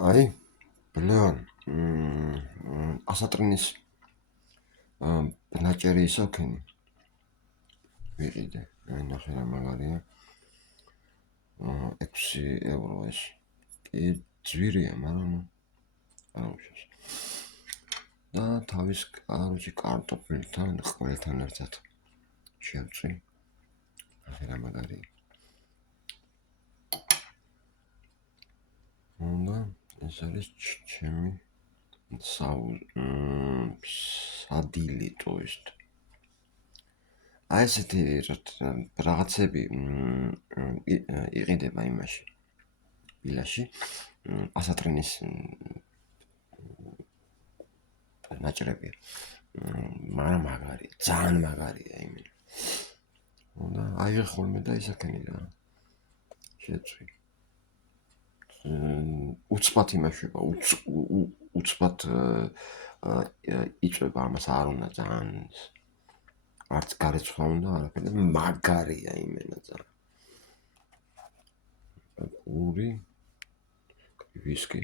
აი, ბლეან, ასატრინის ნაჭერი ისოქენი ვიყიდე, აი ნახე რა მაგარია. 6 ევრო ეს. კი ძვირია, მაგრამ აუშავს. და თავის კარტოფილთან, ყველთან ერთად შევწვი. ნახე რა მაგარია. და ეს არის ჩემი სადილე ტოისტ. აი ესეთი რაღაცები იყიდება იმაში ბილაში ასატრინის ნაჭრებია მაგრამ მაგარია ძალიან მაგარია იმენ და აი ხოლმე და ისაქენი რა შეწვი უცბად იმაშება უცბად იწვება ამას არ უნდა ძალიან არც გარეცხვა უნდა არაფერი მაგარია იმენა ძალიან პური ვისკი